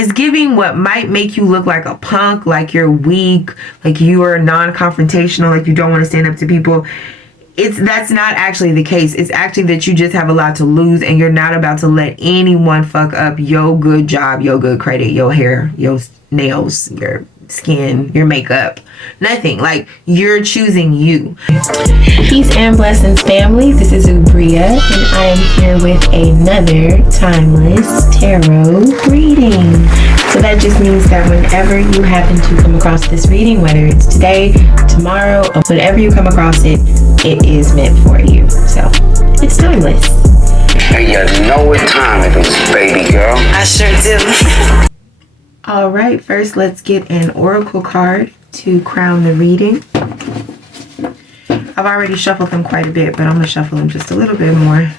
It's giving what might make you look like a punk, like you're weak, like you are non-confrontational, like you don't want to stand up to people. That's not actually the case. It's actually that you just have a lot to lose, and you're not about to let anyone fuck up your good job, your good credit, your hair, your nails, your skin, your makeup. Nothing. Like, you're choosing you. Peace and blessings, family. This is Oubria, and I am here with another timeless tarot reading. So that just means that whenever you happen to come across this reading, whether it's today, tomorrow, or whenever you come across it, it is meant for you. So it's timeless. Hey, you know what time it is, baby girl. I sure do. All right, first let's get an oracle card to crown the reading. I've already shuffled them quite a bit, but I'm going to shuffle them just a little bit more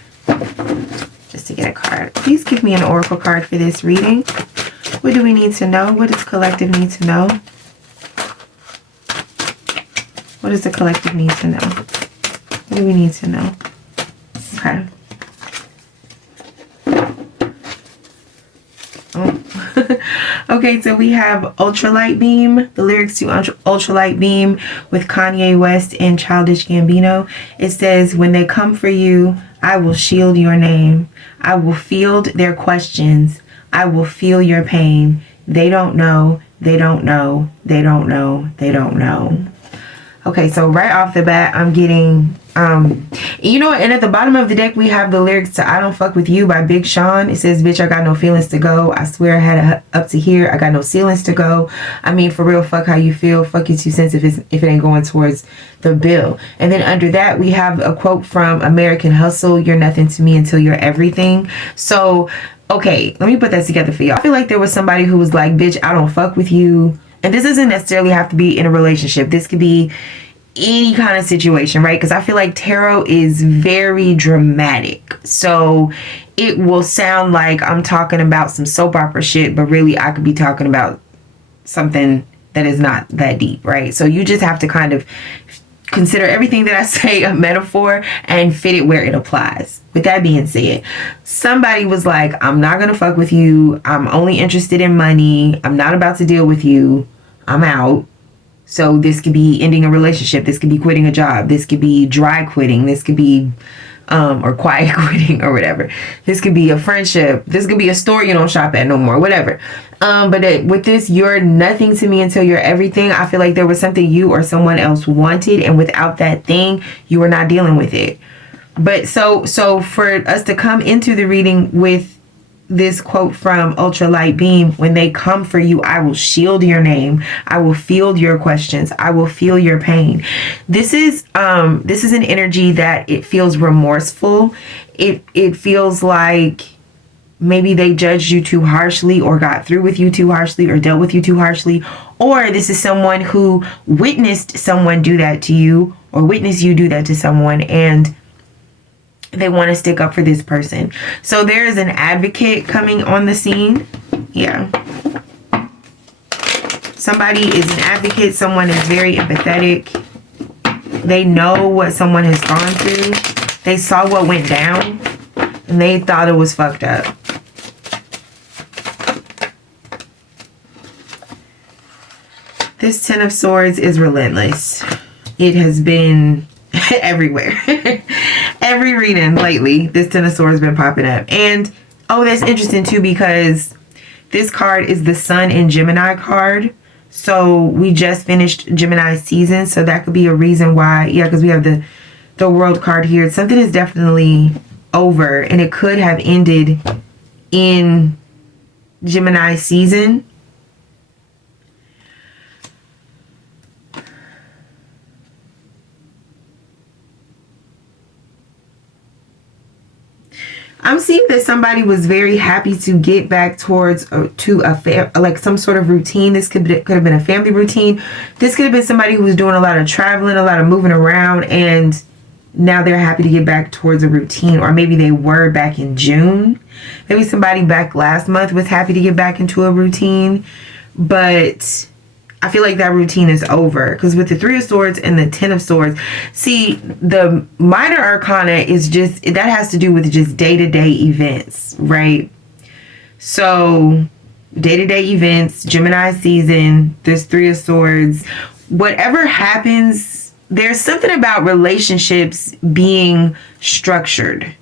just to get a card. Please give me an oracle card for this reading. What do we need to know? What does collective need to know? What does the collective need to know? What do we need to know? Okay. Oh. Okay, so we have Ultralight Beam, the lyrics to Ultralight Beam with Kanye West and Childish Gambino. It says, when they come for you, I will shield your name. I will field their questions. I will feel your pain. They don't know. They don't know. They don't know. They don't know. Okay, so right off the bat, I'm getting, you know what? And at the bottom of the deck, we have the lyrics to I Don't Fuck With You by Big Sean. It says, bitch, I got no feelings to go. I swear I had it up to here. I got no ceilings to go. I mean, for real, fuck how you feel. Fuck your 2 cents if it ain't going towards the bill. And then under that, we have a quote from American Hustle. You're nothing to me until you're everything. So, okay, let me put that together for y'all. I feel like there was somebody who was like, bitch, I don't fuck with you. And this doesn't necessarily have to be in a relationship. This could be any kind of situation, right? Because I feel like tarot is very dramatic. So it will sound like I'm talking about some soap opera shit, but really I could be talking about something that is not that deep, right? So you just have to kind of consider everything that I say a metaphor and fit it where it applies. With that being said, somebody was like, I'm not going to fuck with you. I'm only interested in money. I'm not about to deal with you. I'm out. So this could be ending a relationship. This could be quitting a job. This could be dry quitting. This could be, or quiet quitting or whatever. This could be a friendship. This could be a store you don't shop at no more, whatever. But with this, you're nothing to me until you're everything. I feel like there was something you or someone else wanted, and without that thing, you were not dealing with it. But so for us to come into the reading with this quote from Ultralight Beam, when they come for you, I will shield your name. I will field your questions. I will feel your pain. This is an energy that it feels remorseful. It feels like maybe they judged you too harshly, or got through with you too harshly, or dealt with you too harshly. Or this is someone who witnessed someone do that to you, or witnessed you do that to someone, and they want to stick up for this person. So there is an advocate coming on the scene. Yeah. Somebody is an advocate. Someone is very empathetic. They know what someone has gone through. They saw what went down, and they thought it was fucked up. This Ten of Swords is relentless. It has been everywhere. Every reading lately, this Ten of Swords has been popping up. And, oh, that's interesting too, because this card is the Sun in Gemini card. So we just finished Gemini season. So that could be a reason why. Yeah, because we have the World card here. Something is definitely over, and it could have ended in Gemini season. I'm seeing that somebody was very happy to get back towards like some sort of routine. This could have been a family routine. This could have been somebody who was doing a lot of traveling, a lot of moving around, and now they're happy to get back towards a routine. Or maybe they were back in June. Maybe somebody back last month was happy to get back into a routine, but I feel like that routine is over, because with the Three of Swords and the Ten of Swords, see, the minor arcana is just, that has to do with just day-to-day events, right? So day-to-day events, Gemini season, there's Three of Swords. Whatever happens, there's something about relationships being structured.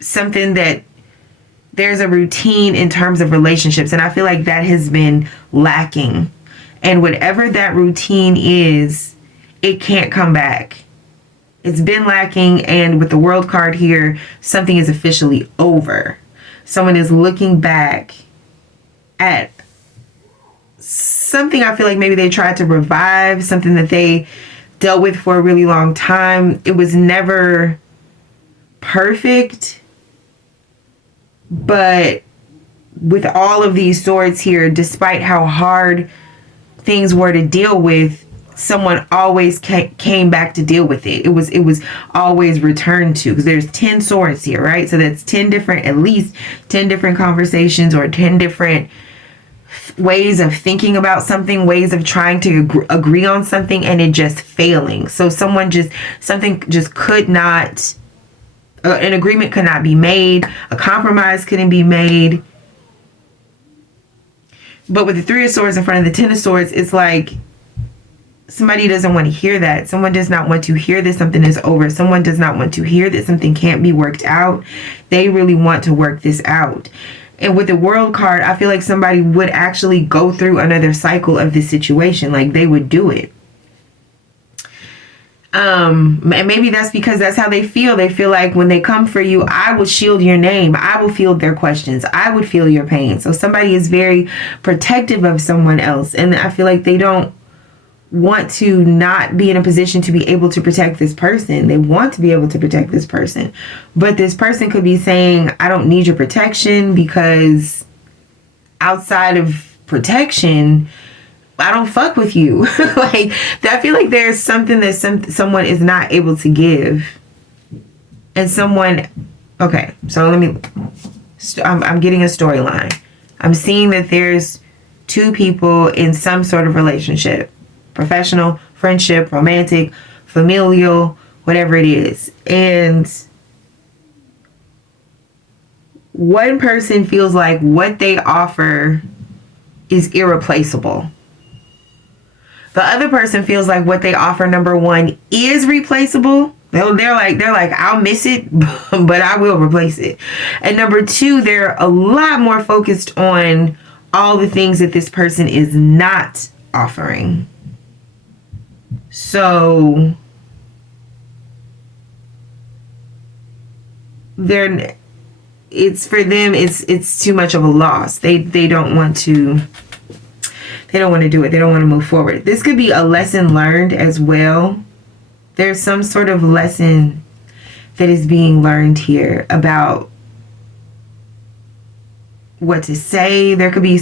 Something that there's a routine in terms of relationships, and I feel like that has been lacking. And whatever that routine is, it can't come back. It's been lacking, and with the World card here, something is officially over. Someone is looking back at something I feel like maybe they tried to revive, something that they dealt with for a really long time. It was never perfect, but with all of these swords here, despite how hard things were to deal with, someone always came back to deal with it. It was always returned to, because there's 10 swords here, right? So that's 10 different, at least 10 different conversations, or 10 different ways of thinking about something, ways of trying to agree on something, and it just failing. So something just could not, an agreement could not be made, a compromise couldn't be made. But with the Three of Swords in front of the Ten of Swords, it's like somebody doesn't want to hear that. Someone does not want to hear that something is over. Someone does not want to hear that something can't be worked out. They really want to work this out. And with the World card, I feel like somebody would actually go through another cycle of this situation. Like, they would do it. And maybe that's because that's how they feel. They feel like when they come for you, I will shield your name. I will field their questions. I would feel your pain. So somebody is very protective of someone else. And I feel like they don't want to not be in a position to be able to protect this person. They want to be able to protect this person. But this person could be saying, I don't need your protection, because outside of protection, I don't fuck with you. Like, I feel like there's something that someone is not able to give. And someone, okay, so I'm getting a storyline. I'm seeing that there's two people in some sort of relationship. Professional, friendship, romantic, familial, whatever it is. And one person feels like what they offer is irreplaceable. The other person feels like what they offer, number one, is replaceable. They're like, I'll miss it, but I will replace it. And number two, they're a lot more focused on all the things that this person is not offering. So it's for them, it's too much of a loss. They don't want to do it. They don't want to move forward. This could be a lesson learned as well. There's some sort of lesson that is being learned here about what to say. There could be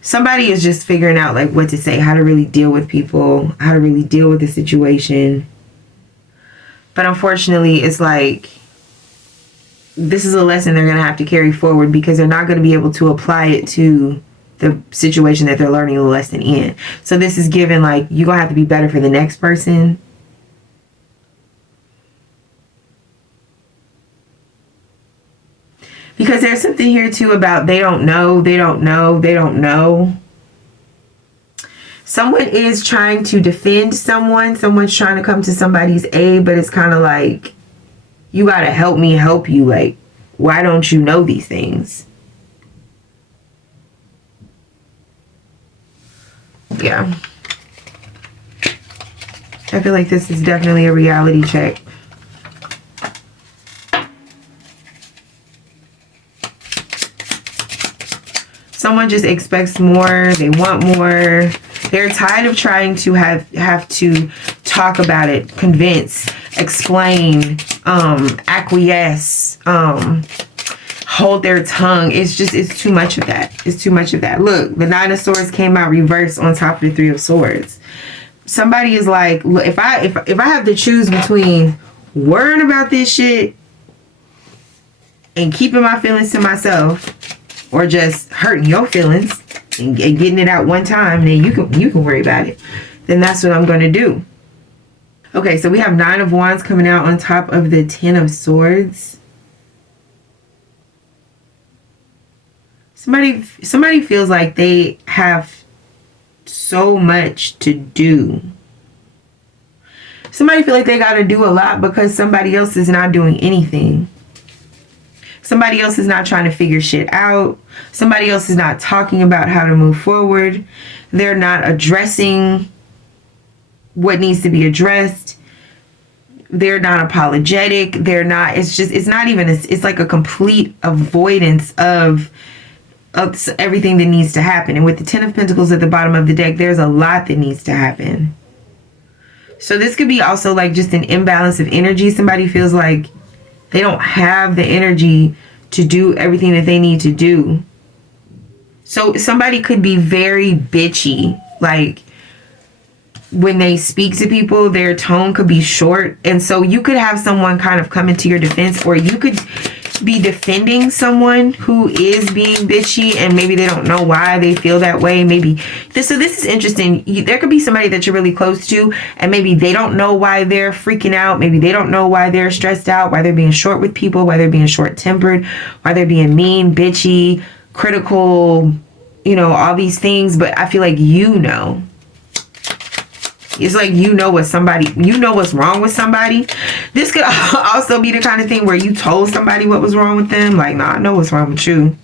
somebody is just figuring out like what to say, how to really deal with people, how to really deal with the situation. But unfortunately, it's like this is a lesson they're going to have to carry forward, because they're not going to be able to apply it to the situation that they're learning the lesson in. So this is given like, you're going to have to be better for the next person. Because there's something here too about they don't know. Someone is trying to defend someone. Someone's trying to come to somebody's aid, but it's kind of like, you got to help me help you. Like, why don't you know these things? Yeah. I feel like this is definitely a reality check. Someone just expects more. They want more. They're tired of trying to have to talk about it, convince, explain, acquiesce, hold their tongue. It's too much of that. It's too much of that. Look, the Nine of Swords came out reversed on top of the Three of Swords. Somebody is like, look, if I have to choose between worrying about this shit and keeping my feelings to myself, or just hurting your feelings and getting it out one time, then you can worry about it. Then that's what I'm going to do. Okay, so we have Nine of Wands coming out on top of the Ten of Swords. Somebody feels like they have so much to do. Somebody feel like they got to do a lot because somebody else is not doing anything. Somebody else is not trying to figure shit out. Somebody else is not talking about how to move forward. They're not addressing what needs to be addressed. They're not apologetic. They're not, it's not even, it's like a complete avoidance of everything that needs to happen. And with the Ten of Pentacles at the bottom of the deck, there's a lot that needs to happen. So this could be also like just an imbalance of energy. Somebody feels like they don't have the energy to do everything that they need to do. So somebody could be very bitchy. Like when they speak to people, their tone could be short. And so you could have someone kind of come into your defense, or you could be defending someone who is being bitchy and maybe they don't know why they feel that way. Maybe this is interesting. There could be somebody that you're really close to and maybe they don't know why they're freaking out. Maybe they don't know why they're stressed out, why they're being short with people, why they're being short-tempered, why they're being mean, bitchy, critical, all these things. But I feel like it's like what's wrong with somebody. This could also be the kind of thing where you told somebody what was wrong with them. Like, nah, I know what's wrong with you.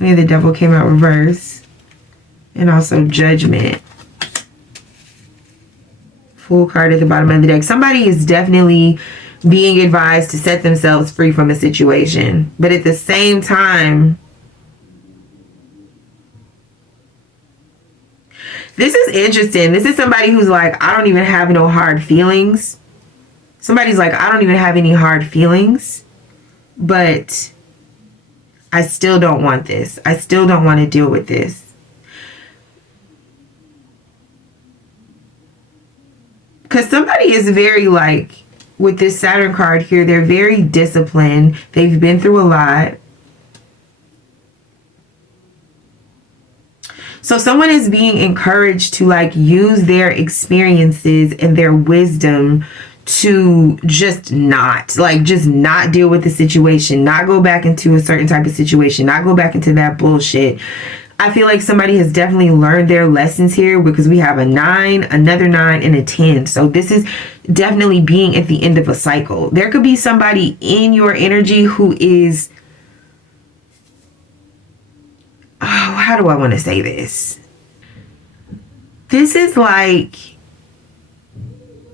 And the Devil came out reverse. And also Judgment. Full card at the bottom of the deck. Somebody is definitely being advised to set themselves free from a situation. But at the same time, this is interesting. This is somebody who's like, I don't even have no hard feelings. Somebody's like, I don't even have any hard feelings, but I still don't want this. I still don't want to deal with this. Because somebody is very like, with this Saturn card here, they're very disciplined. They've been through a lot. So someone is being encouraged to like use their experiences and their wisdom to just not deal with the situation, not go back into a certain type of situation, not go back into that bullshit. I feel like somebody has definitely learned their lessons here because we have a 9, another 9, and a 10. So this is definitely being at the end of a cycle. There could be somebody in your energy who is, how do I want to say this? This is like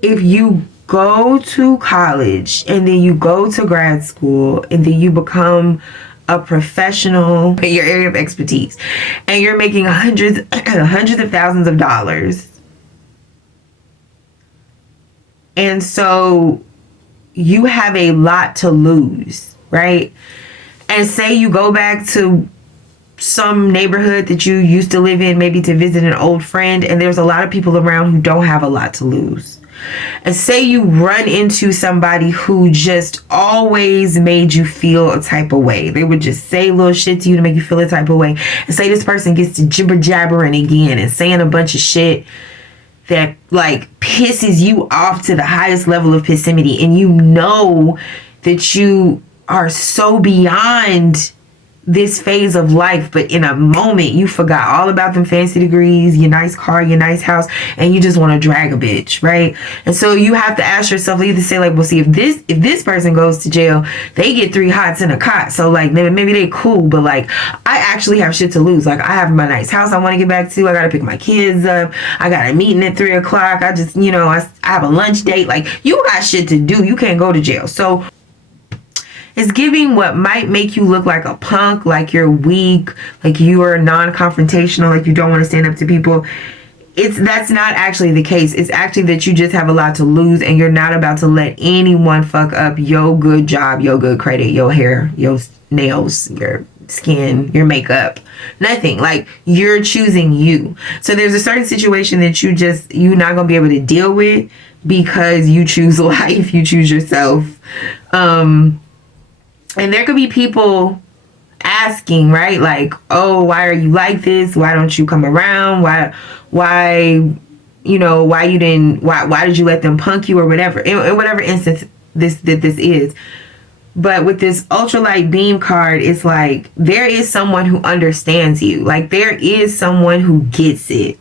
if you go to college and then you go to grad school and then you become a professional in your area of expertise and you're making hundreds of thousands of dollars. And so you have a lot to lose, right? And say you go back to some neighborhood that you used to live in, maybe to visit an old friend, and there's a lot of people around who don't have a lot to lose. And say you run into somebody who just always made you feel a type of way. They would just say little shit to you to make you feel a type of way. And say this person gets to jibber jabbering again and saying a bunch of shit that like pisses you off to the highest level of pissimity, and you know that you are so beyond this phase of life, but in a moment you forgot all about them fancy degrees, your nice car, your nice house, and you just want to drag a bitch, right? And so you have to ask yourself, either say like, well, see, if this person goes to jail, they get 3 hots in a cot, so like maybe they cool, but like I actually have shit to lose. Like I have my nice house I want to get back to, I gotta pick my kids up, I got a meeting at 3 o'clock, I just I have a lunch date. Like you got shit to do, you can't go to jail. So it's giving what might make you look like a punk, like you're weak, like you are non-confrontational, like you don't want to stand up to people. That's not actually the case. It's actually that you just have a lot to lose and you're not about to let anyone fuck up your good job, your good credit, your hair, your nails, your skin, your makeup, nothing. Like you're choosing you. So there's a certain situation that you're not going to be able to deal with because you choose life, you choose yourself. And there could be people asking, right? Like, oh, why are you like this? Why don't you come around? Why did you let them punk you or whatever? In whatever instance this is. But with this ultralight beam card, it's like there is someone who understands you. Like there is someone who gets it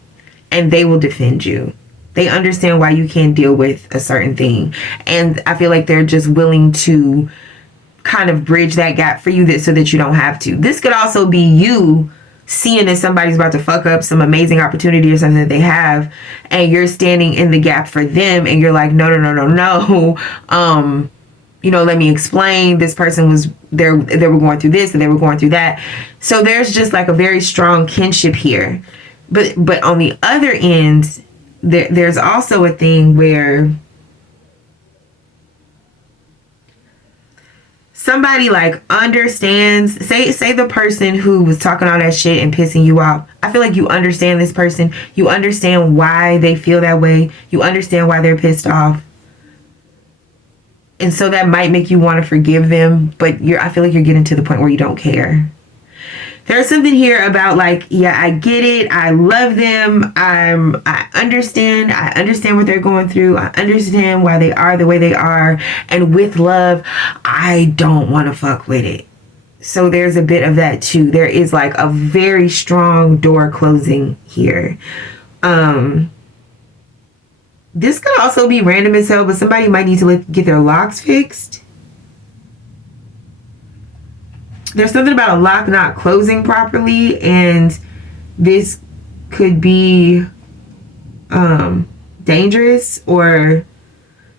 and they will defend you. They understand why you can't deal with a certain thing. And I feel like they're just willing to kind of bridge that gap for you so that you don't have to. This could also be you seeing that somebody's about to fuck up some amazing opportunity or something that they have, and you're standing in the gap for them and you're like, no. Let me explain. This person was there. They were going through this and they were going through that. So there's just like a very strong kinship here. But on the other end, there's also a thing where somebody like understands, say the person who was talking all that shit and pissing you off. I feel like you understand this person. You understand why they feel that way. You understand why they're pissed off. And so that might make you want to forgive them, but I feel like you're getting to the point where you don't care. There's something here about like, yeah, I get it. I love them. I understand what they're going through. I understand why they are the way they are. And with love, I don't want to fuck with it. So there's a bit of that too. There is like a very strong door closing here. This could also be random as hell, but somebody might need to get their locks fixed. There's something about a lock not closing properly, and this could be dangerous, or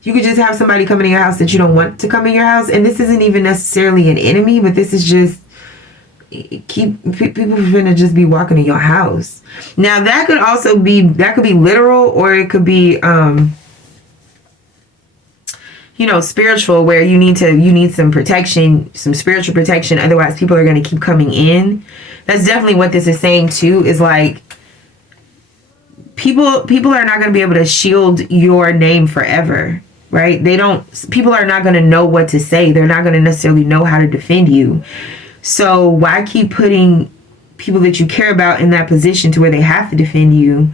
you could just have somebody come in your house that you don't want to come in your house. And this isn't even necessarily an enemy, but this is just people finna just be walking in your house. Now that could be literal, or it could be spiritual, where you need some protection, some spiritual protection, otherwise people are going to keep coming in. That's definitely what this is saying too, is like people are not going to be able to shield your name forever, right? People are not going to know what to say. They're not going to necessarily know how to defend you. So why keep putting people that you care about in that position to where they have to defend you?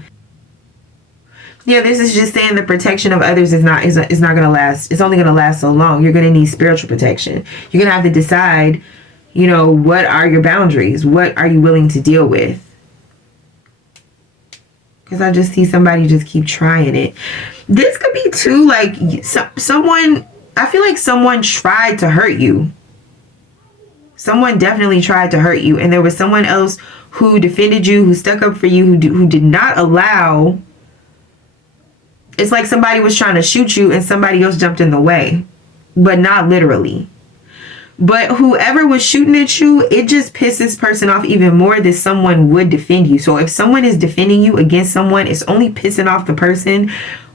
Yeah, this is just saying the protection of others is not going to last. It's only going to last so long. You're going to need spiritual protection. You're going to have to decide, what are your boundaries? What are you willing to deal with? Because I just see somebody just keep trying it. This could be too, like, someone, I feel like someone tried to hurt you. Someone definitely tried to hurt you, and there was someone else who defended you, who stuck up for you, who did not allow. It's like somebody was trying to shoot you and somebody else jumped in the way, but not literally. But whoever was shooting at you, it just pisses this person off even more that someone would defend you. So if someone is defending you against someone, it's only pissing off the person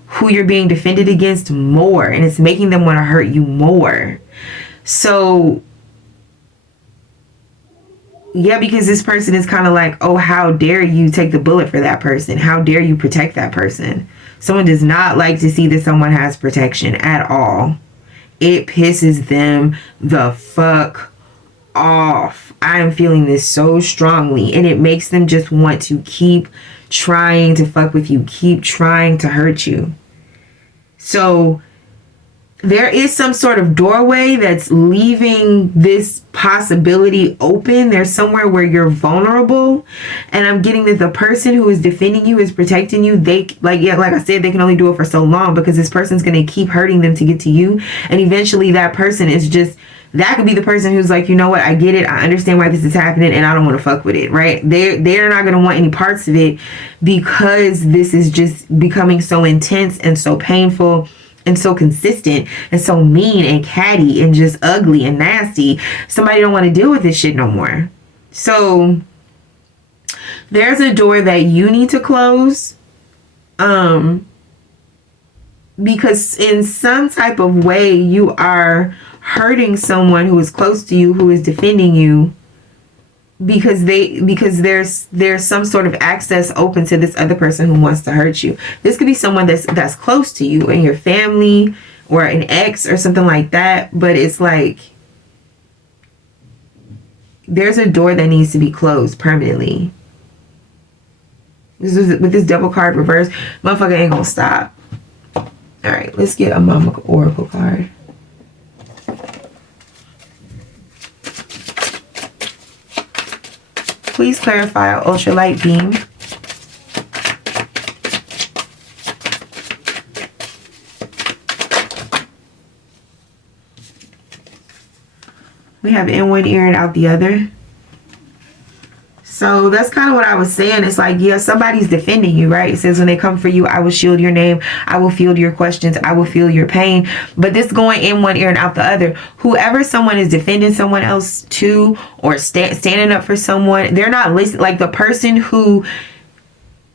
who you're being defended against more, and it's making them want to hurt you more. So yeah, because this person is kind of like, oh, how dare you take the bullet for that person? How dare you protect that person? Someone does not like to see that someone has protection at all. It pisses them the fuck off. I am feeling this so strongly, and it makes them just want to keep trying to fuck with you, keep trying to hurt you. So there is some sort of doorway that's leaving this possibility open. There's somewhere where you're vulnerable, and I'm getting that the person who is defending you, is protecting you. Like I said, they can only do it for so long, because this person's going to keep hurting them to get to you, and eventually that person is just, that could be the person who's like, you know what, I get it, I understand why this is happening, and I don't want to fuck with it, right? They're not going to want any parts of it, because this is just becoming so intense and so painful and so consistent and so mean and catty and just ugly and nasty. Somebody don't want to deal with this shit no more. So there's a door that you need to close, because in some type of way you are hurting someone who is close to you, who is defending you, because there's some sort of access open to this other person who wants to hurt you. This could be someone that's close to you and your family, or an ex or something like that. But it's like there's a door that needs to be closed permanently. With this double card reverse, motherfucker ain't gonna stop. All right, let's get a Mama Oracle card. please clarify ultralight beam. We have in one ear and out the other. So that's kind of what I was saying. It's like, yeah, somebody's defending you, right? It says when they come for you, I will shield your name. I will field your questions. I will feel your pain. But this going in one ear and out the other, whoever someone is defending someone else to, or standing up for someone, they're not listening. Like the person who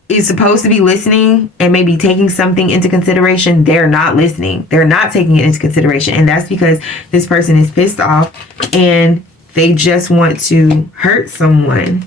is supposed to be listening and maybe taking something into consideration, they're not listening. They're not taking it into consideration. And that's because this person is pissed off and they just want to hurt someone.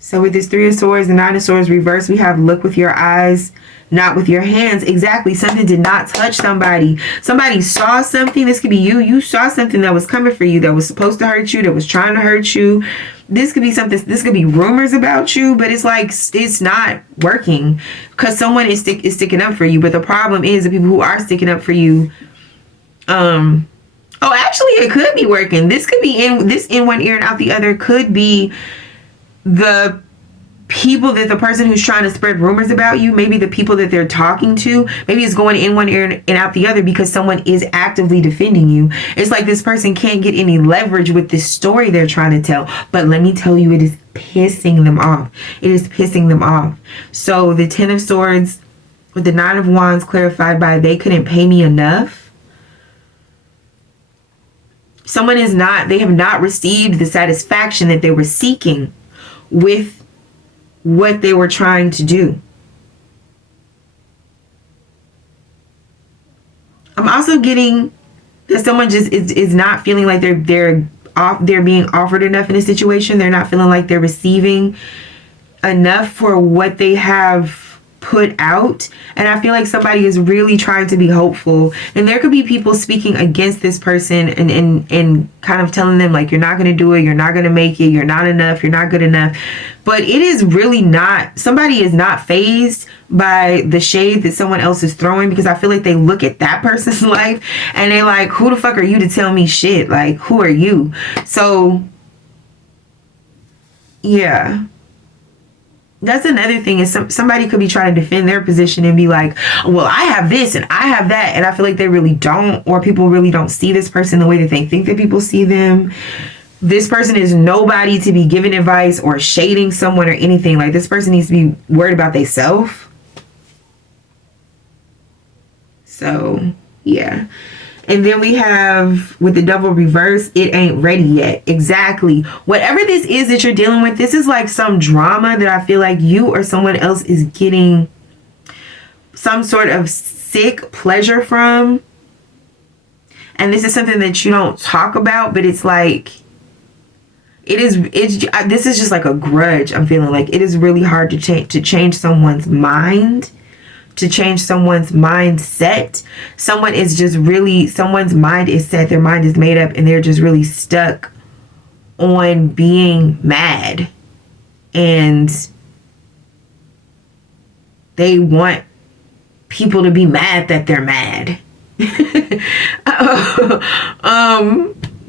So with this Three of Swords and Nine of Swords reversed, we have look with your eyes, not with your hands. Exactly. Something did not touch somebody. Somebody saw something. This could be you. You saw something that was coming for you, that was supposed to hurt you, that was trying to hurt you. This could be something. This could be rumors about you, but it's like it's not working because someone is sticking up for you. But the problem is the people who are sticking up for you. Oh, actually, it could be working. This could be in one ear and out the other. Could be the people that the person who's trying to spread rumors about you, maybe the people that they're talking to, maybe it's going in one ear and out the other because someone is actively defending you. It's like this person can't get any leverage with this story they're trying to tell. But let me tell you, it is pissing them off. It is pissing them off. So the Ten of Swords with the Nine of Wands clarified by they couldn't pay me enough. They have not received the satisfaction that they were seeking with what they were trying to do. I'm also getting that someone just is not feeling like they're being offered enough in a situation. They're not feeling like they're receiving enough for what they have put out. And I feel like somebody is really trying to be hopeful, and there could be people speaking against this person and kind of telling them like, you're not going to do it, you're not going to make it, you're not enough, you're not good enough. But it is really not, somebody is not fazed by the shade that someone else is throwing, because I feel like they look at that person's life and they're like, who the fuck are you to tell me shit? Like, who are you? So yeah, that's another thing, is somebody could be trying to defend their position and be like, well, I have this and I have that. And I feel like they really don't, or people really don't see this person the way that they think that people see them. This person is nobody to be giving advice or shading someone or anything. Like, this person needs to be worried about themselves. So, yeah. And then we have, with the Devil reverse, it ain't ready yet. Exactly. Whatever this is that you're dealing with, this is like some drama that I feel like you or someone else is getting some sort of sick pleasure from. And this is something that you don't talk about, but it's like, this is just like a grudge. I'm feeling like it is really hard to change someone's mind, to change someone's mindset. Someone's mind is set, their mind is made up, and they're just really stuck on being mad. And they want people to be mad that they're mad.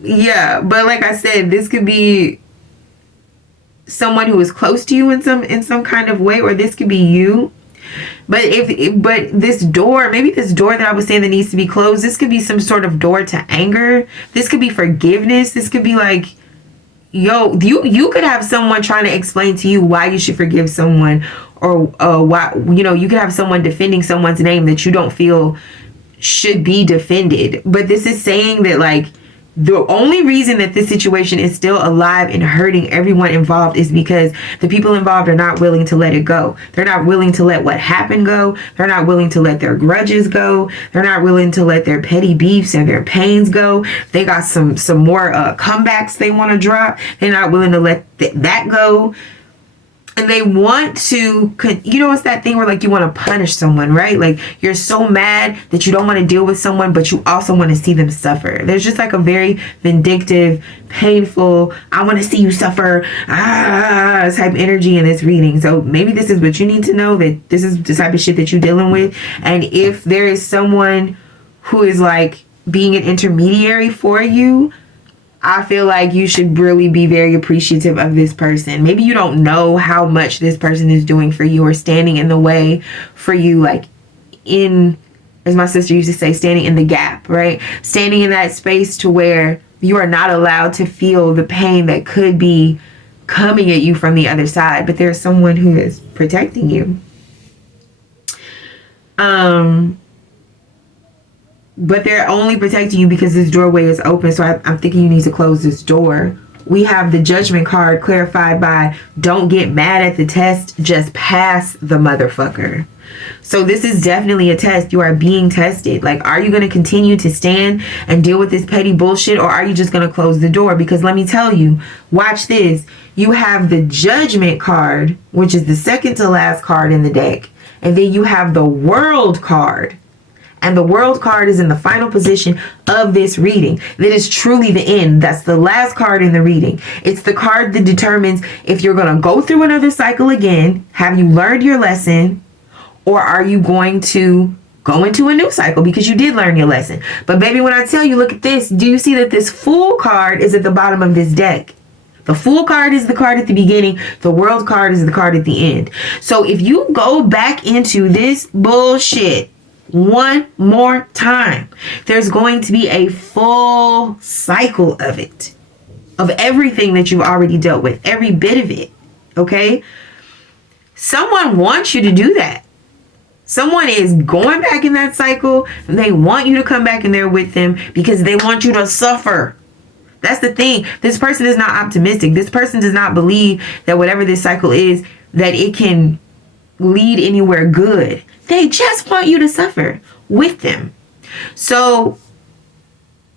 Yeah, but like I said, this could be someone who is close to you in some kind of way, or this could be you. But this door, maybe this door that I was saying that needs to be closed, this could be some sort of door to anger. This could be forgiveness. This could be like, yo, you could have someone trying to explain to you why you should forgive someone, or why, you could have someone defending someone's name that you don't feel should be defended. But this is saying that, like, the only reason that this situation is still alive and hurting everyone involved is because the people involved are not willing to let it go. They're not willing to let what happened go. They're not willing to let their grudges go. They're not willing to let their petty beefs and their pains go. They got some more comebacks they want to drop. They're not willing to let that go. And they want to, it's that thing where, like, you want to punish someone, right? Like, you're so mad that you don't want to deal with someone, but you also want to see them suffer. There's just like a very vindictive, painful, I want to see you suffer, type energy in this reading. So maybe this is what you need to know, that this is the type of shit that you're dealing with. And if there is someone who is like being an intermediary for you, I feel like you should really be very appreciative of this person. Maybe you don't know how much this person is doing for you or standing in the way for you, like in, as my sister used to say, standing in the gap, right? Standing in that space to where you are not allowed to feel the pain that could be coming at you from the other side, but there's someone who is protecting you. But they're only protecting you because this doorway is open. So I'm thinking you need to close this door. We have the judgment card clarified by don't get mad at the test, just pass the motherfucker. So this is definitely a test. You are being tested. Like, are you going to continue to stand and deal with this petty bullshit, or are you just going to close the door? Because let me tell you, watch this. You have the judgment card, which is the second to last card in the deck. And then you have the world card. And the world card is in the final position of this reading. That is truly the end. That's the last card in the reading. It's the card that determines if you're going to go through another cycle again. Have you learned your lesson? Or are you going to go into a new cycle because you did learn your lesson? But baby, when I tell you, look at this. Do you see that this Fool card is at the bottom of this deck? The Fool card is the card at the beginning. The World card is the card at the end. So if you go back into this bullshit one more time, there's going to be a full cycle of it, of everything that you've already dealt with, every bit of it. Okay? Someone wants you to do that. Someone is going back in that cycle, and they want you to come back in there with them because they want you to suffer. That's the thing. This person is not optimistic. This person does not believe that whatever this cycle is, that it can lead anywhere good. They just want you to suffer with them. So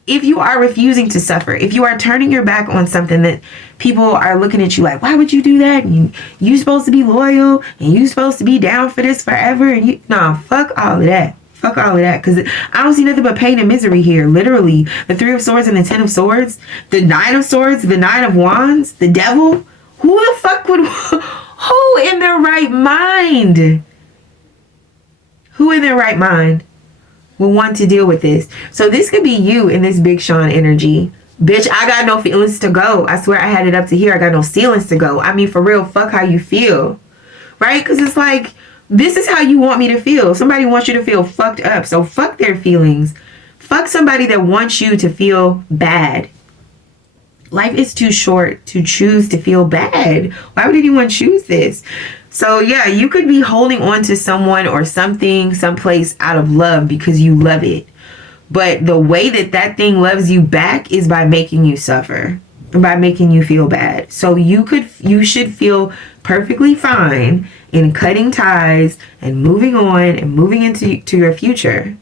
if you are refusing to suffer, if you are turning your back on something that people are looking at you like, why would you do that? And you're supposed to be loyal and you're supposed to be down for this forever. And fuck all of that. Fuck all of that. Because I don't see nothing but pain and misery here. Literally, the 3 of Swords and the 10 of Swords, the 9 of Swords, the 9 of Wands, the Devil. Who the fuck would... Who in their right mind? Who in their right mind will want to deal with this? So this could be you in this Big Sean energy. Bitch, I got no feelings to go. I swear I had it up to here. I got no ceilings to go. I mean, for real, fuck how you feel. Right? Because it's like, this is how you want me to feel. Somebody wants you to feel fucked up. So fuck their feelings. Fuck somebody that wants you to feel bad. Life is too short to choose to feel bad. Why would anyone choose this? So yeah, you could be holding on to someone or something, someplace out of love because you love it. But the way that that thing loves you back is by making you suffer, by making you feel bad. So you should feel perfectly fine in cutting ties and moving on and moving into your future.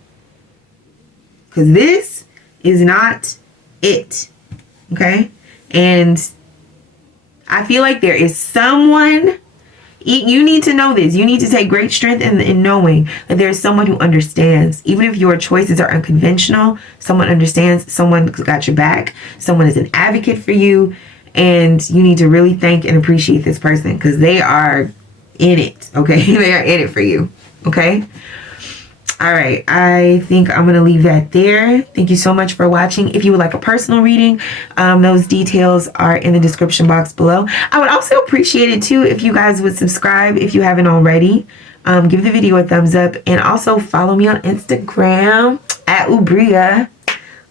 Because this is not it. Okay? And I feel like there is someone, you need to know this. You need to take great strength in knowing that there's someone who understands. Even if your choices are unconventional, someone understands, someone's got your back, someone is an advocate for you, and you need to really thank and appreciate this person because they are in it, okay? They are in it for you, okay? All right, I think I'm going to leave that there. Thank you so much for watching. If you would like a personal reading, those details are in the description box below. I would also appreciate it too if you guys would subscribe if you haven't already. Give the video a thumbs up and also follow me on Instagram at Oubria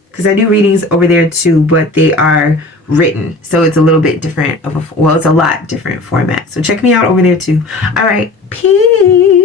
because I do readings over there too, but they are written. So it's a little bit different it's a lot different format. So check me out over there too. All right, peace.